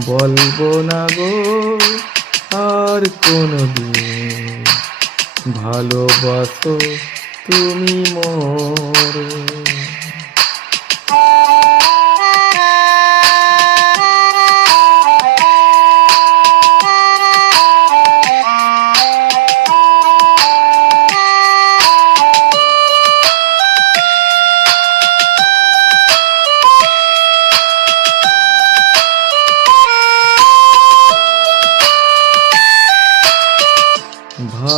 বলব না গো আর কোনো ভালোবাসো তুমি মোরে।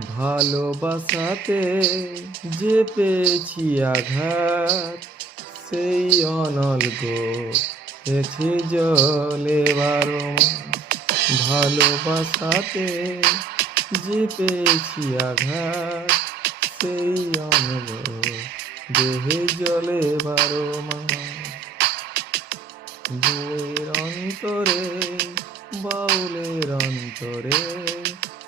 ভালোবাসাতে যে পেয়েছি আঘাত, সেই অনল গো এছে জলে বারো ভালোবাসাতে যে পেয়েছি আঘাত, সেই অনল দেহে জলে বারো মা বউয়ের অন্তরে, বাউলের অন্তরে